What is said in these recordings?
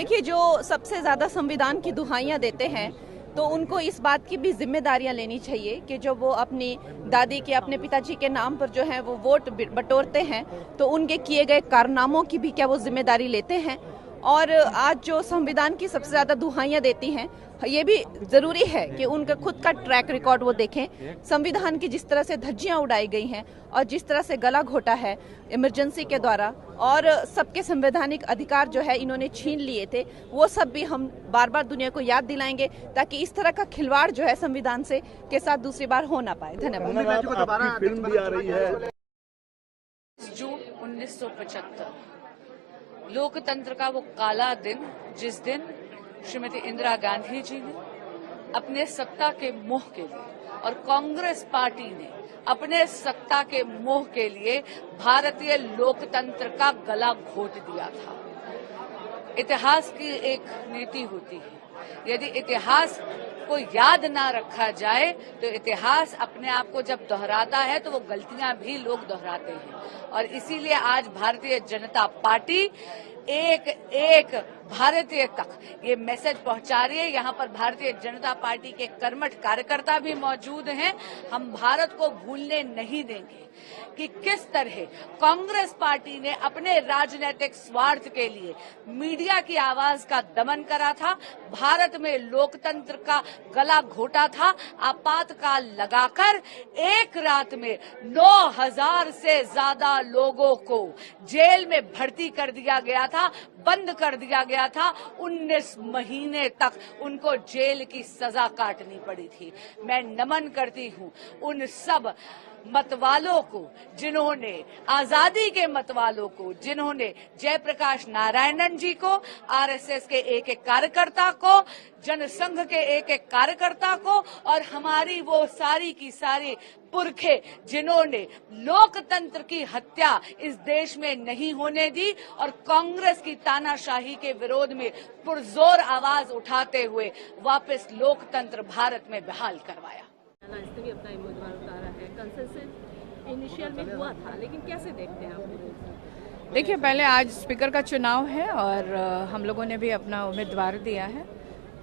देखिए, जो सबसे ज्यादा संविधान की दुहाइयां देते हैं तो उनको इस बात की भी जिम्मेदारियां लेनी चाहिए कि जो वो अपनी दादी के, अपने पिताजी के नाम पर जो है वो वोट बटोरते हैं तो उनके किए गए कारनामों की भी क्या वो जिम्मेदारी लेते हैं। और आज जो संविधान की सबसे ज्यादा दुहाइयां देती हैं, ये भी जरूरी है कि उनका खुद का ट्रैक रिकॉर्ड वो देखें। संविधान की जिस तरह से धज्जियां उड़ाई गई हैं और जिस तरह से गला घोटा है इमरजेंसी के द्वारा और सबके संवैधानिक अधिकार जो है इन्होंने छीन लिए थे, वो सब भी हम बार बार दुनिया को याद दिलाएंगे ताकि इस तरह का खिलवाड़ जो है संविधान से के साथ दूसरी बार हो ना पाए। धन्यवाद। आपकी फिल्म भी आ रही है। जून 1975 लोकतंत्र का वो काला दिन, जिस दिन श्रीमती इंदिरा गांधी जी ने अपने सत्ता के मोह के लिए और कांग्रेस पार्टी ने अपने सत्ता के मोह के लिए भारतीय लोकतंत्र का गला घोट दिया था। इतिहास की एक नीति होती है, यदि इतिहास को याद ना रखा जाए तो इतिहास अपने आप को जब दोहराता है तो वो गलतियां भी लोग दोहराते हैं। और इसीलिए आज भारतीय जनता पार्टी एक एक भारतीय तक ये मैसेज पहुंचा रही है। यहाँ पर भारतीय जनता पार्टी के कर्मठ कार्यकर्ता भी मौजूद हैं। हम भारत को भूलने नहीं देंगे कि किस तरह कांग्रेस पार्टी ने अपने राजनीतिक स्वार्थ के लिए मीडिया की आवाज का दमन करा था, भारत में लोकतंत्र का गला घोटा था, आपातकाल लगाकर एक रात में 9,000 से ज्यादा लोगों को जेल में भर्ती कर दिया गया था, बंद कर दिया गया था। 19 महीने तक उनको जेल की सजा काटनी पड़ी थी। मैं नमन करती हूँ उन सब मतवालों को जिन्होंने, आजादी के मतवालों को जिन्होंने, जयप्रकाश नारायणन जी को, आरएसएस के एक एक कार्यकर्ता को, जनसंघ के एक एक कार्यकर्ता को और हमारी वो सारी की सारी पुरखे जिन्होंने लोकतंत्र की हत्या इस देश में नहीं होने दी और कांग्रेस की तानाशाही के विरोध में पुरजोर आवाज उठाते हुए वापस लोकतंत्र भारत में बहाल करवाया। भी अपना उम्मीदवार उतारा है, कंसेंसस इनिशियल में हुआ था, लेकिन कैसे देखते हैं आप? देखिए, पहले आज स्पीकर का चुनाव है और हम लोगों ने भी अपना उम्मीदवार दिया है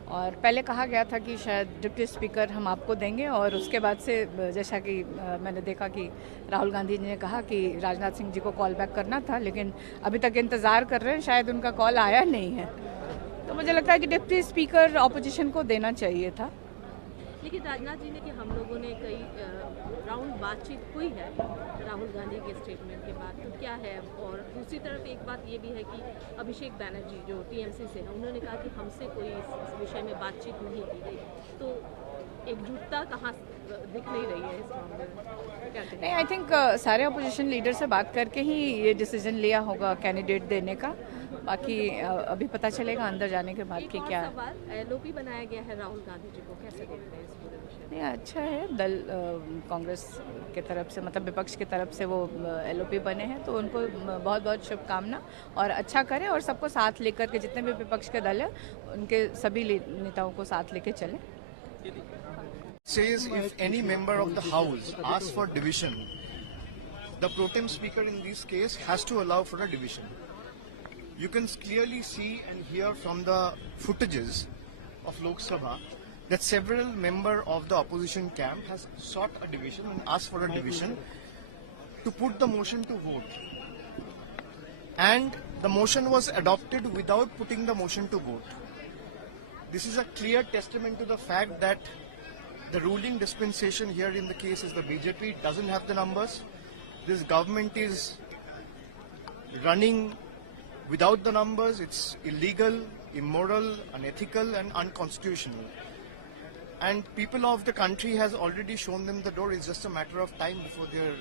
और पहले कहा गया था कि शायद डिप्टी स्पीकर हम आपको देंगे और उसके बाद से जैसा कि मैंने देखा कि राहुल गांधी जी ने कहा कि राजनाथ सिंह जी को कॉल बैक करना था, लेकिन अभी तक इंतज़ार कर रहे हैं, शायद उनका कॉल आया नहीं है। तो मुझे लगता है कि डिप्टी स्पीकर ऑपोजिशन को देना चाहिए था। लेकिन राजनाथ जी ने कि हम लोगों ने कई राउंड बातचीत हुई है राहुल गांधी के स्टेटमेंट के बाद, तो क्या है? और दूसरी तरफ एक बात ये भी है कि अभिषेक बैनर्जी जो टीएमसी से है, उन्होंने कहा कि हमसे कोई इस विषय में बातचीत नहीं की गई, तो एकजुटता कहाँ दिख नहीं रही है इस मामले में? नहीं, आई थिंक सारे अपोजिशन लीडर से बात करके ही ये डिसीजन लिया होगा कैंडिडेट देने का। बाकी अभी पता चलेगा अंदर जाने के बाद कि क्या सवाल एलओपी बनाया गया है राहुल गांधी जी को, कैसे देखते हैं इस पूरे विषय? नहीं, अच्छा है, दल कांग्रेस के तरफ से, मतलब विपक्ष की तरफ से वो एलओपी बने हैं तो उनको बहुत बहुत शुभकामना और अच्छा करें और सबको साथ लेकर के, जितने भी विपक्ष के दल हैं उनके सभी नेताओं को साथ लेके चलें। Says if any member of the house asks for division, the pro tem speaker in this case has to allow for a division. You can clearly see and hear from the footages of Lok Sabha that several members of the opposition camp has sought a division and asked for a division to put the motion to vote. And the motion was adopted without putting the motion to vote. This is a clear testament to the fact that the ruling dispensation here in the case is the BJP. It doesn't have the numbers. This government is running without the numbers. It's illegal, immoral, unethical and unconstitutional. And people of the country has already shown them the door. It's just a matter of time before they're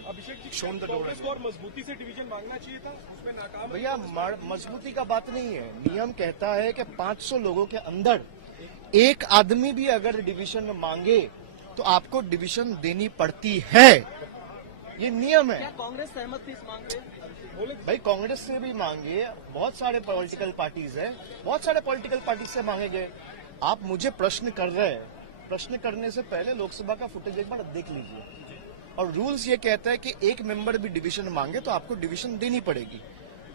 shown the door. और मजबूती से division मांगना चाहिए था, उसमें नाकाम। भैया, मजबूती का बात नहीं है। नियम कहता है कि 500 लोगों के अंदर एक आदमी भी अगर डिवीजन मांगे तो आपको डिवीजन देनी पड़ती है, ये नियम है। क्या कांग्रेस सहमत थी इस मांग पे? भाई, कांग्रेस से भी मांगे, बहुत सारे पॉलिटिकल पार्टीज हैं, बहुत सारे पॉलिटिकल पार्टीज से मांगे गए। आप मुझे प्रश्न कर रहे हैं, प्रश्न करने से पहले लोकसभा का फुटेज एक बार देख लीजिए। और रूल्स ये कहता है कि एक मेंबर भी डिवीजन मांगे तो आपको डिवीजन देनी पड़ेगी।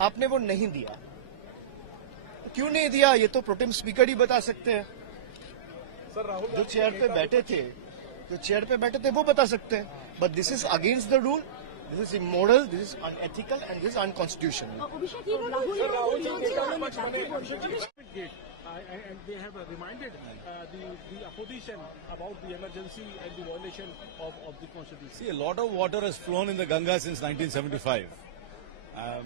आपने वो नहीं दिया, क्यों नहीं दिया ये तो प्रोटेम स्पीकर ही बता सकते हैं। सर राहुल जो चेयर पे बैठे थे वो बता सकते हैं, but this is against the rule, this is immoral, this is unethical and this is unconstitutional. and they have reminded the opposition about the emergency and the violation of the constitution. See, a lot of water has flown in the Ganga since 1975.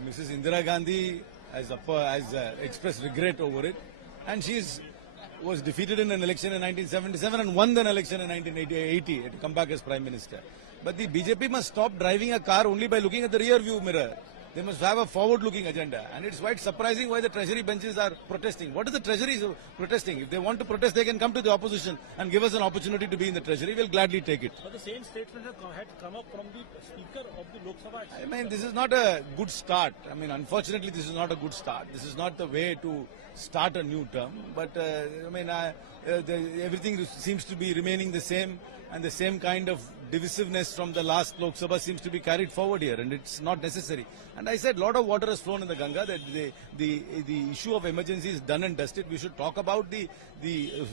Mrs. Indira Gandhi has expressed regret over it, and was defeated in an election in 1977 and won an election in 1980 to come back as Prime Minister. But the BJP must stop driving a car only by looking at the rear view mirror. They must have a forward-looking agenda. And it's quite surprising why the Treasury benches are protesting. What is the Treasury protesting? If they want to protest, they can come to the opposition and give us an opportunity to be in the Treasury. We'll gladly take it. But the same statement had come up from the Speaker of the Lok Sabha. I mean, this is not a good start. I mean, unfortunately, this is not a good start. This is not the way to start a new term. But, everything seems to be remaining the same, and the same kind of divisiveness from the last Lok Sabha seems to be carried forward here, and it's not necessary. And I said a lot of water has flown in the Ganga, that the issue of emergency is done and dusted. We should talk about the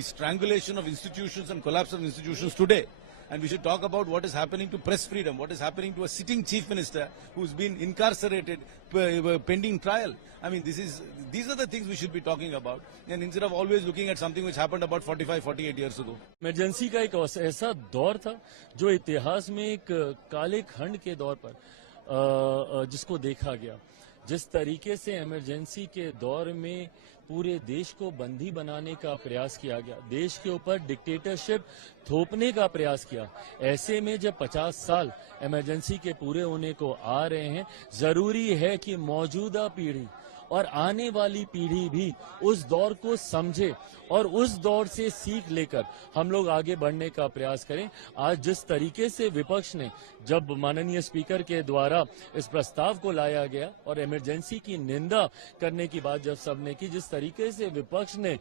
strangulation of institutions and collapse of institutions today. And we should talk about what is happening to press freedom, what is happening to a sitting chief minister who's been incarcerated pending trial. I mean, these are the things we should be talking about, and instead of always looking at something which happened about 45-48 years ago. Emergency का एक ऐसा दौर था जो इतिहास में एक काले खंड के दौर पर जिसको देखा गया। जिस तरीके से इमरजेंसी के दौर में पूरे देश को बंदी बनाने का प्रयास किया गया, देश के ऊपर डिक्टेटरशिप थोपने का प्रयास किया, ऐसे में जब 50 साल इमरजेंसी के पूरे होने को आ रहे हैं, जरूरी है कि मौजूदा पीढ़ी और आने वाली पीढ़ी भी उस दौर को समझे और उस दौर से सीख लेकर हम लोग आगे बढ़ने का प्रयास करें। आज जिस तरीके से विपक्ष ने, जब माननीय स्पीकर के द्वारा इस प्रस्ताव को लाया गया और इमरजेंसी की निंदा करने की बात जब सबने की, जिस तरीके से विपक्ष ने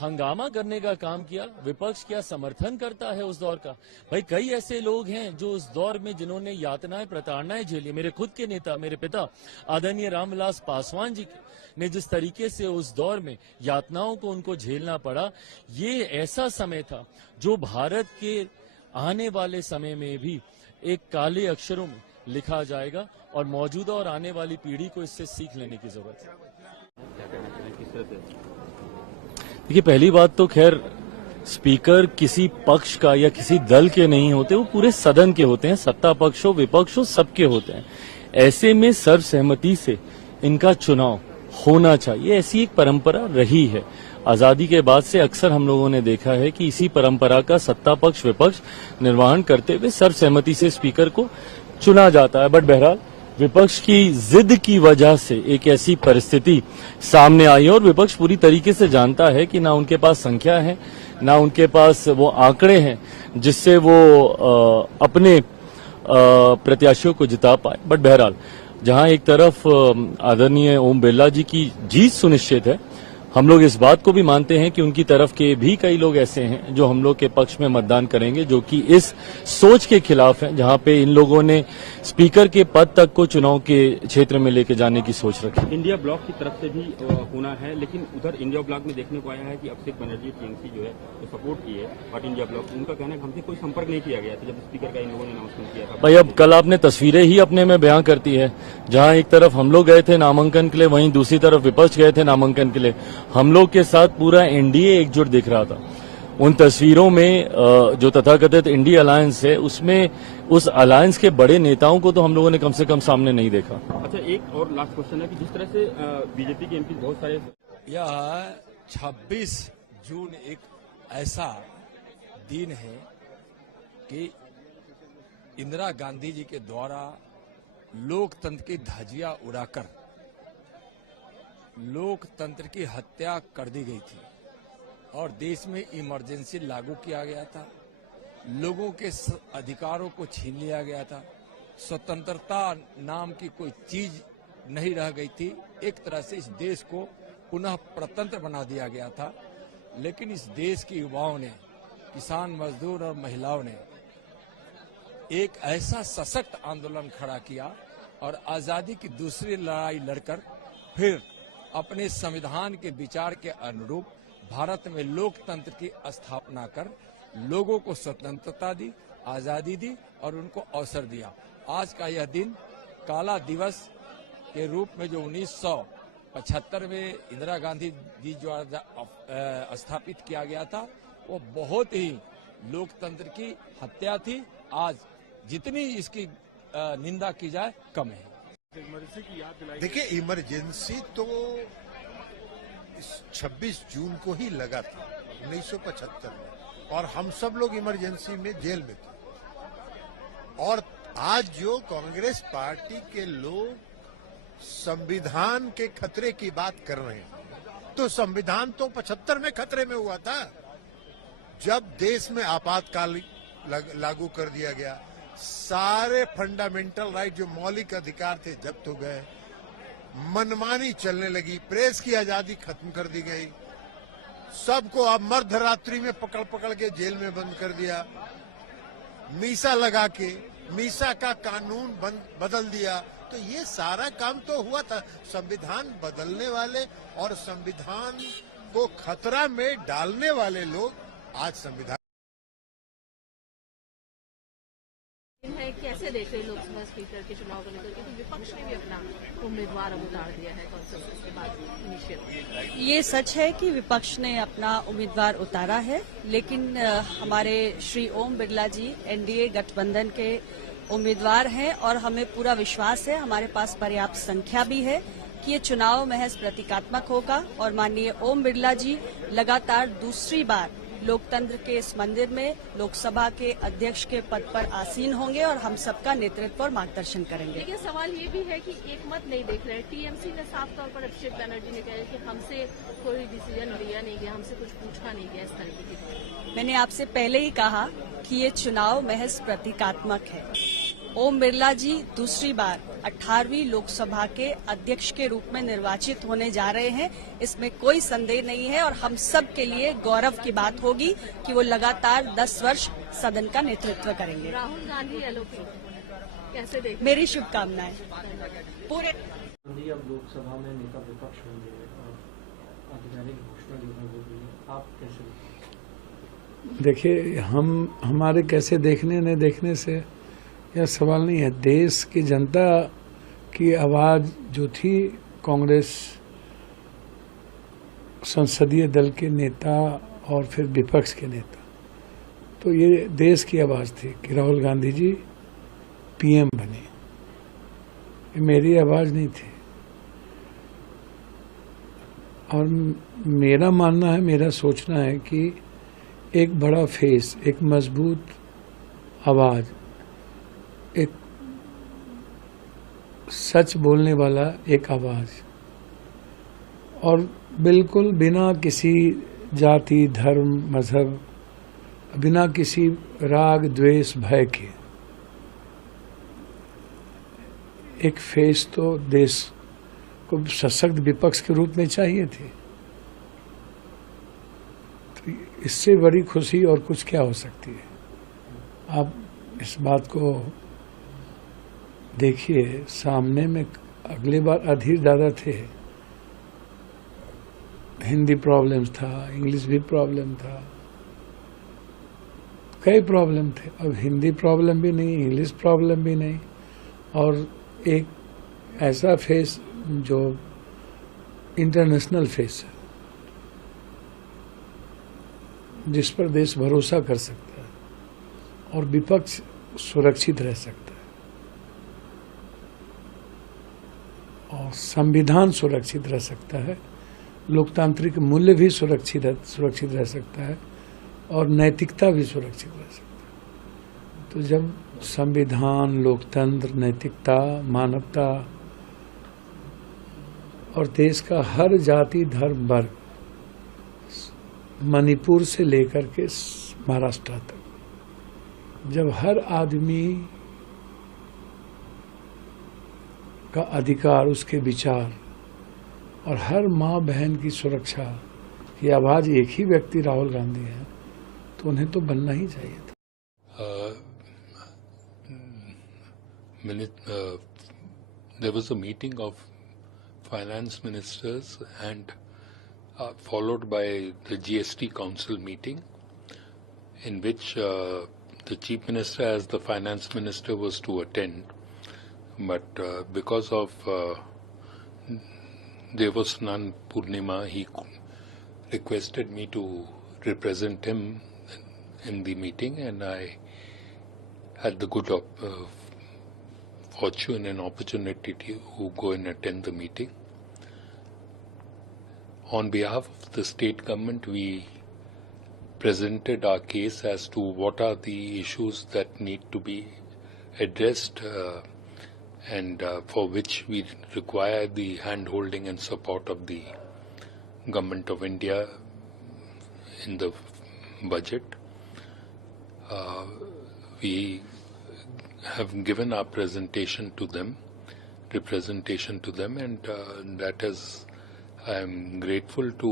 हंगामा करने का काम किया, विपक्ष क्या समर्थन करता है उस दौर का? भाई, कई ऐसे लोग हैं जो उस दौर में जिन्होंने यातनाएं प्रताड़नाएं झेली। मेरे खुद के नेता, मेरे पिता आदरणीय रामविलास पासवान जी ने जिस तरीके से उस दौर में यातनाओं को उनको झेलना पड़ा, ये ऐसा समय था जो भारत के आने वाले समय में भी एक काले अक्षरों में लिखा जाएगा और मौजूदा और आने वाली पीढ़ी को इससे सीख लेने की जरूरत है। देखिए, पहली बात तो खैर स्पीकर किसी पक्ष का या किसी दल के नहीं होते, वो पूरे सदन के होते हैं, सत्ता पक्ष हो विपक्ष हो सबके होते हैं। ऐसे में सर्वसहमति से इनका चुनाव होना चाहिए, ऐसी एक परंपरा रही है। आजादी के बाद से अक्सर हम लोगों ने देखा है कि इसी परंपरा का सत्ता पक्ष विपक्ष निर्वहन करते हुए सर्वसहमति से स्पीकर को चुना जाता है। बट बहरहाल विपक्ष की जिद की वजह से एक ऐसी परिस्थिति सामने आई है और विपक्ष पूरी तरीके से जानता है कि ना उनके पास संख्या है, ना उनके पास वो आंकड़े हैं जिससे वो अपने प्रत्याशियों को जिता पाए। बट बहरहाल जहां एक तरफ आदरणीय ओम बिरला जी की जीत सुनिश्चित है, हम लोग इस बात को भी मानते हैं कि उनकी तरफ के भी कई लोग ऐसे हैं जो हम लोग के पक्ष में मतदान करेंगे, जो कि इस सोच के खिलाफ हैं जहां पे इन लोगों ने स्पीकर के पद तक को चुनाव के क्षेत्र में लेके जाने की सोच रखी। इंडिया ब्लॉक की तरफ से भी होना है, लेकिन उधर इंडिया ब्लॉक में देखने को आया है कि अभिषेक बनर्जी टीएमसी जो है तो सपोर्ट की है, बट इंडिया ब्लॉक उनका कहना है कि हमसे कोई संपर्क नहीं किया गया था जब स्पीकर का इन लोगों ने अनाउंसमेंट किया था। भाई, अब कल आपने तस्वीरें ही अपने में बयां करती है, जहां एक तरफ हम लोग गए थे नामांकन के लिए, वहीं दूसरी तरफ विपक्ष गए थे नामांकन के लिए। हम लोग के साथ पूरा एनडीए एकजुट दिख रहा था। उन तस्वीरों में जो तथाकथित इंडिया अलायंस है, उसमें उस अलायंस के बड़े नेताओं को तो हम लोगों ने कम से कम सामने नहीं देखा। अच्छा, एक और लास्ट क्वेश्चन है कि जिस तरह से बीजेपी के एमपी बहुत सारे, यह 26 जून एक ऐसा दिन है कि इंदिरा गांधी जी के द्वारा लोकतंत्र की धज्जियां उड़ाकर लोकतंत्र की हत्या कर दी गई थी और देश में इमरजेंसी लागू किया गया था, लोगों के अधिकारों को छीन लिया गया था, स्वतंत्रता नाम की कोई चीज नहीं रह गई थी। एक तरह से इस देश को पुनः प्रतंत्र बना दिया गया था। लेकिन इस देश के युवाओं ने, किसान मजदूर और महिलाओं ने एक ऐसा सशक्त आंदोलन खड़ा किया और आजादी की दूसरी लड़ाई लड़कर फिर अपने संविधान के विचार के अनुरूप भारत में लोकतंत्र की स्थापना कर लोगों को स्वतंत्रता दी, आजादी दी और उनको अवसर दिया। आज का यह दिन काला दिवस के रूप में जो 1975 में इंदिरा गांधी जी द्वारा स्थापित किया गया था, वो बहुत ही लोकतंत्र की हत्या थी। आज जितनी इसकी निंदा की जाए कम है। देखिए, इमरजेंसी तो 26 जून को ही लगा था 1975 में, और हम सब लोग इमरजेंसी में जेल में थे। और आज जो कांग्रेस पार्टी के लोग संविधान के खतरे की बात कर रहे हैं, तो संविधान तो 75 में खतरे में हुआ था, जब देश में आपातकाल लागू कर दिया गया, सारे फंडामेंटल राइट जो मौलिक अधिकार थे जब्त हो गए, मनमानी चलने लगी, प्रेस की आजादी खत्म कर दी गई, सबको अब मध्यरात्रि में पकड़ पकड़ के जेल में बंद कर दिया, मीसा लगा के मीसा का कानून बदल दिया। तो ये सारा काम तो हुआ था। संविधान बदलने वाले और संविधान को खतरा में डालने वाले लोग आज संविधान है। कैसे देख रहे लोकसभा स्पीकर के चुनाव को लेकर, क्योंकि विपक्ष ने भी अपना उम्मीदवार अब उतार दिया है कॉन्सेंसस के बाद इनिशिएटिव। ये सच है कि विपक्ष ने अपना उम्मीदवार उतारा है, लेकिन हमारे श्री ओम बिरला जी एनडीए गठबंधन के उम्मीदवार हैं और हमें पूरा विश्वास है, हमारे पास पर्याप्त संख्या भी है कि ये चुनाव महज प्रतीकात्मक होगा और माननीय ओम बिरला जी लगातार दूसरी बार लोकतंत्र के इस मंदिर में लोकसभा के अध्यक्ष के पद पर आसीन होंगे और हम सबका नेतृत्व और मार्गदर्शन करेंगे। लेकिन सवाल ये भी है कि एक मत नहीं देख रहे। टीएमसी ने साफ तौर पर अभिषेक बनर्जी ने कहा कि हमसे कोई डिसीजन लिया नहीं गया, हमसे कुछ पूछा नहीं गया इस तरीके की। मैंने आपसे पहले ही कहा कि ये चुनाव महज प्रतीकात्मक है। ओम बिरला जी दूसरी बार 18वीं लोकसभा के अध्यक्ष के रूप में निर्वाचित होने जा रहे हैं, इसमें कोई संदेह नहीं है और हम सब के लिए गौरव की बात होगी कि वो लगातार 10 वर्ष सदन का नेतृत्व करेंगे। राहुल गांधी एलओपी कैसे देख? मेरी शुभकामनाएं। पूरे अब लोकसभा में नेता विपक्ष होंगे और आधिकारिक घोषणा जो है वो हुई, आप कैसे देखिए? हमारे कैसे देखने न देखने से यह सवाल नहीं है। देश की जनता की आवाज़ जो थी, कांग्रेस संसदीय दल के नेता और फिर विपक्ष के नेता, तो ये देश की आवाज़ थी कि राहुल गांधी जी पीएम बने। ये मेरी आवाज़ नहीं थी। और मेरा मानना है, मेरा सोचना है कि एक बड़ा फेस, एक मजबूत आवाज़, एक सच बोलने वाला एक आवाज़, और बिल्कुल बिना किसी जाति, धर्म, मजहब, बिना किसी राग, द्वेष, भय के एक फेस तो देश को सशक्त विपक्ष के रूप में चाहिए थी। तो इससे बड़ी खुशी और कुछ क्या हो सकती है? आप इस बात को देखिए, सामने में अगली बार अधीर दादा थे, हिंदी प्रॉब्लम्स था, इंग्लिश भी प्रॉब्लम था, कई प्रॉब्लम थे। अब हिंदी प्रॉब्लम भी नहीं, इंग्लिश प्रॉब्लम भी नहीं, और एक ऐसा फेस जो इंटरनेशनल फेस है, जिस पर देश भरोसा कर सकता है और विपक्ष सुरक्षित रह सकता है और संविधान सुरक्षित रह सकता है, लोकतांत्रिक मूल्य भी सुरक्षित रह सकता है और नैतिकता भी सुरक्षित रह सकता है। तो जब संविधान, लोकतंत्र, नैतिकता, मानवता और देश का हर जाति, धर्म, वर्ग, मणिपुर से लेकर के महाराष्ट्र तक, जब हर आदमी का अधिकार, उसके विचार और हर माँ बहन की सुरक्षा की आवाज़ एक ही व्यक्ति राहुल गांधी है, तो उन्हें तो बनना ही चाहिए था। There was a meeting of finance ministers and followed by the GST Council meeting, in which the Chief Minister as the Finance Minister was to attend, but because of Devasnan Purnima, he requested me to represent him in the meeting, and I had the good fortune and opportunity to go and attend the meeting. On behalf of the state government, we presented our case as to what are the issues that need to be addressed and for which we require the hand-holding and support of the Government of India in the budget. We have given our representation to them, and that is, I am grateful to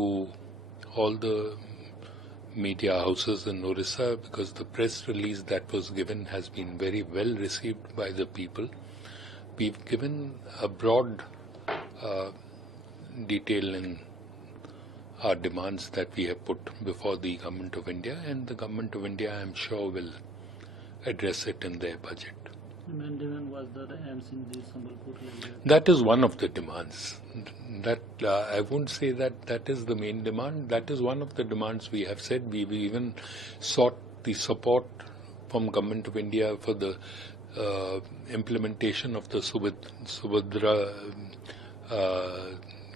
all the media houses in Orissa, because the press release that was given has been very well received by the people. We've given a broad detail in our demands that we have put before the Government of India, and the Government of India, I am sure, will address it in their budget. The main demand was the AIIMS in the Sambalpur area. That is one of the demands. That I won't say that is the main demand. That is one of the demands we have said. We even sought the support from Government of India for the implementation of the Subhadra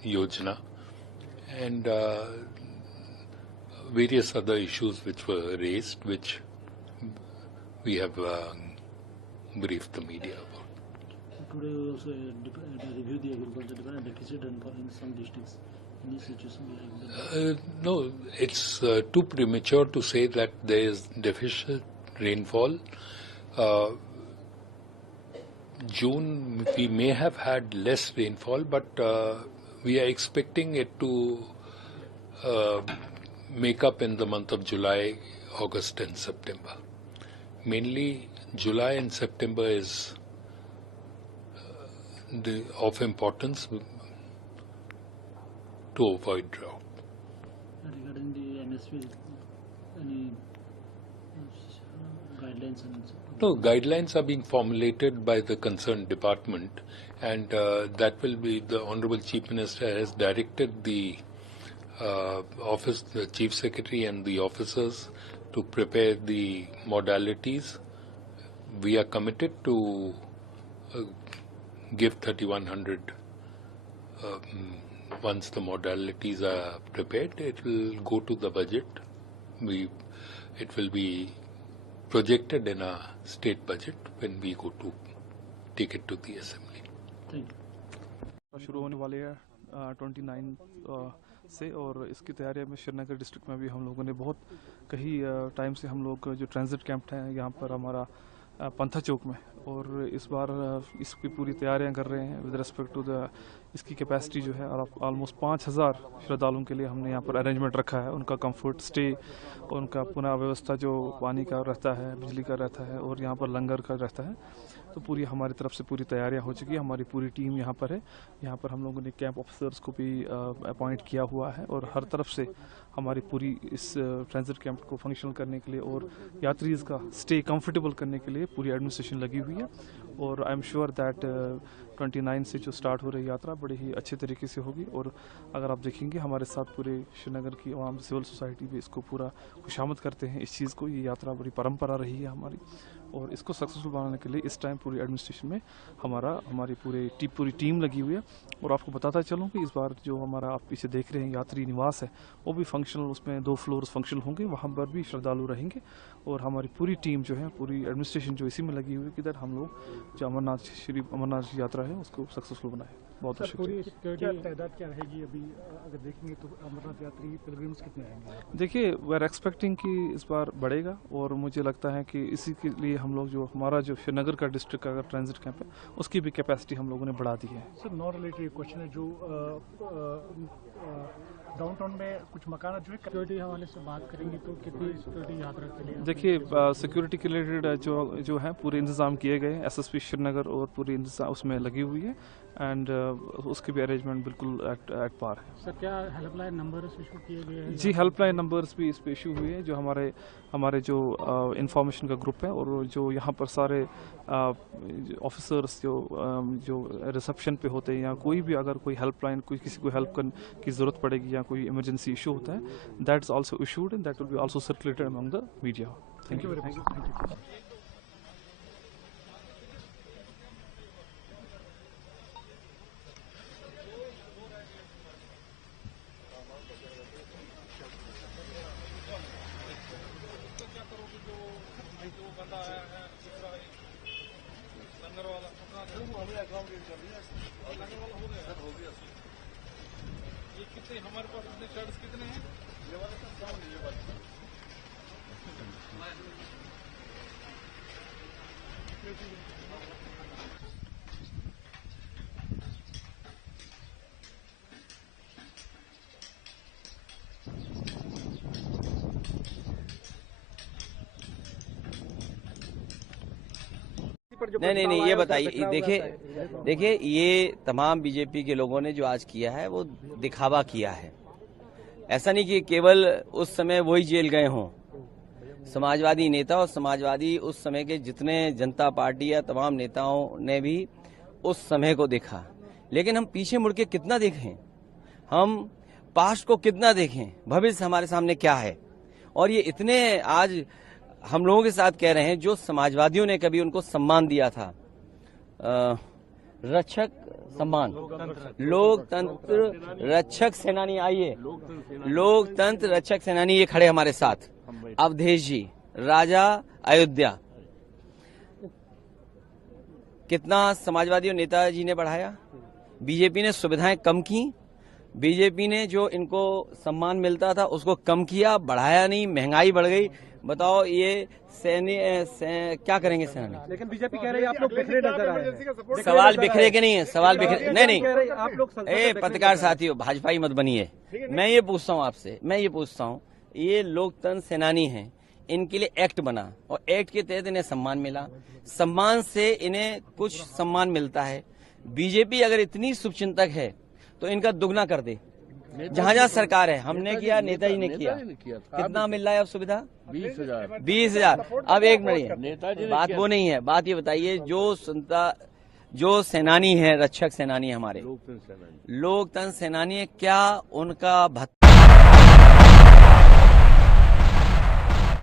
Yojana and various other issues which were raised, which we have briefed the media about. Today we also review the agriculture department deficit and in some districts. Any situation like that? No, it's too premature to say that there is deficient rainfall. June we may have had less rainfall, but we are expecting it to make up in the month of July, August and September. Mainly July and September is of importance to avoid drought. Regarding the MSP, any guidelines? No, guidelines are being formulated by the concerned department, and that will be, the Honorable Chief Minister has directed the office, the Chief Secretary and the officers to prepare the modalities. We are committed to give 3,100 once the modalities are prepared. It will go to the budget. It will be projected in a state budget when we go to take it to the assembly. Thank you. शुरू होने वाले हैं 29 से, और इसकी तैयारी में Srinagar district में भी हम लोगों ने बहुत कई टाइम से हम लोग जो ट्रांजिट कैंप है यहाँ पर हमारा पंथा चौक में, और इस बार इसकी पूरी तैयारियां कर रहे हैं विद रिस्पेक्ट टू द इसकी कैपेसिटी जो है ऑलमोस्ट 5,000 श्रद्धालुओं के लिए हमने यहाँ पर अरेंजमेंट रखा है। उनका कंफर्ट स्टे, उनका पुनः व्यवस्था जो पानी का रहता है, बिजली का रहता है और यहाँ पर लंगर का रहता है, तो पूरी हमारी तरफ से पूरी तैयारियां हो चुकी है। हमारी पूरी टीम यहाँ पर है। यहाँ पर हम लोगों ने कैंप ऑफिसर्स को भी अपॉइंट किया हुआ है, और हर तरफ से हमारी पूरी इस ट्रांजिट कैंप को फंक्शनल करने के लिए और यात्रीज का स्टे कंफर्टेबल करने के लिए पूरी एडमिनिस्ट्रेशन लगी हुई है। और आई एम श्योर दैट 29 से जो स्टार्ट हो रही यात्रा बड़े ही अच्छे तरीके से होगी। और अगर आप देखेंगे हमारे साथ पूरे श्रीनगर की आवाम, सिविल सोसाइटी भी इसको पूरा खुशामद करते हैं इस चीज़ को। ये यात्रा बड़ी परंपरा रही है हमारी, और इसको सक्सेसफुल बनाने के लिए इस टाइम पूरी एडमिनिस्ट्रेशन में हमारी पूरी टीम लगी हुई है। और आपको बताता चलूँ कि इस बार जो हमारा आप पीछे देख रहे हैं यात्री निवास है, वो भी फंक्शनल, उसमें 2 फ्लोर्स फंक्शनल होंगे, वहाँ पर भी श्रद्धालु रहेंगे। और हमारी पूरी टीम जो है, पूरी एडमिनिस्ट्रेशन जो इसी में लगी हुई है कि हम लोग जो श्री अमरनाथ यात्रा है उसको सक्सेसफुल बनाए। बहुत शुक्रिया। तादाद क्या रहेगी अभी अगर देखेंगे तो अमरनाथ यात्री पिलग्रिम्स कितने आएंगे? देखिए, वी आर एक्सपेक्टिंग कि इस बार बढ़ेगा, और मुझे लगता है कि इसी के लिए हम लोग जो हमारा जो श्रीनगर का डिस्ट्रिक्ट का अगर ट्रांजिट कैंप है उसकी भी कैपेसिटी हम लोगों ने बढ़ा दी है। सर, नॉन रिलेटेड क्वेश्चन है, जो डाउनटाउन में कुछ मकान जो है सिक्योरिटी हवाले से बात करेंगे तो कितनी सिक्योरिटी यात्रा के लिए? देखिए, सिक्योरिटी के रिलेटेड जो है पूरे इंतजाम किए गए, एसएसपी श्रीनगर और पूरी इंतजाम उसमें लगी हुई है एंड उसकी भी अरेंजमेंट बिल्कुल एट पार है। सर, क्या हेल्पलाइन नंबर्स इशू किए गए हैं? जी, हेल्पलाइन नंबर्स भी इस पे इशू हुए हैं, जो हमारे जो इंफॉर्मेशन का ग्रुप है और जो यहाँ पर सारे ऑफिसर्स जो रिसेप्शन पे होते हैं या कोई भी अगर कोई हेल्पलाइन किसी को हेल्प की ज़रूरत पड़ेगी या कोई इमरजेंसी इशू होता है, that is also issued and that will be also circulated among the media. Thank you very much. हमारे पास इतने चार्ज कितने हैं? ये वाला सब कौन है? ये वाला नहीं, ये बताइए, देखिए ये तमाम बीजेपी के लोगों ने जो आज किया है वो दिखावा किया है। ऐसा नहीं कि केवल उस समय वही जेल गए हों। समाजवादी नेता और समाजवादी उस समय के जितने जनता पार्टी या तमाम नेताओं ने भी उस समय को देखा, लेकिन हम पीछे मुड़ के कितना देखें, हम पास्ट को कितना देखें, भविष्य हमारे सामने क्या है। और ये इतने आज हम लोगों के साथ कह रहे हैं जो समाजवादियों ने कभी उनको सम्मान दिया था, रक्षक सम्मान, लोकतंत्र रक्षक सेनानी, आइए लोकतंत्र रक्षक सेनानी, ये खड़े हमारे साथ, अवधेश जी, राजा अयोध्या। कितना समाजवादी और नेताजी ने बढ़ाया, बीजेपी ने सुविधाएं कम की, बीजेपी ने जो इनको सम्मान मिलता था उसको कम किया, बढ़ाया नहीं, महंगाई बढ़ गई। बताओ ये क्या करेंगे सेना? लेकिन बीजेपी कह रही है आप लोग बिखरे नजर आ रहे हैं। सवाल बिखरे के नहीं है, सवाल बिखरे नहीं, आप लोग पत्रकार साथियों, भाजपाई मत बनिए। मैं ये पूछता हूँ आपसे, ये लोकतंत्र सेनानी हैं, इनके लिए एक्ट बना और एक्ट के तहत इन्हें सम्मान मिला, सम्मान से इन्हें कुछ सम्मान मिलता है। बीजेपी अगर इतनी शुभचिंतक है तो इनका दुगना कर दे। जहाँ जहाँ सरकार है, हमने किया, नेताजी ने किया, कितना मिल रहा है अब सुविधा? 20,000। अब एक मिनट, बात वो नहीं है, बात ये बताइए, जो सेनानी है, रक्षक सेनानी हमारे लोकतंत्र सेनानी है, क्या उनका भत्ता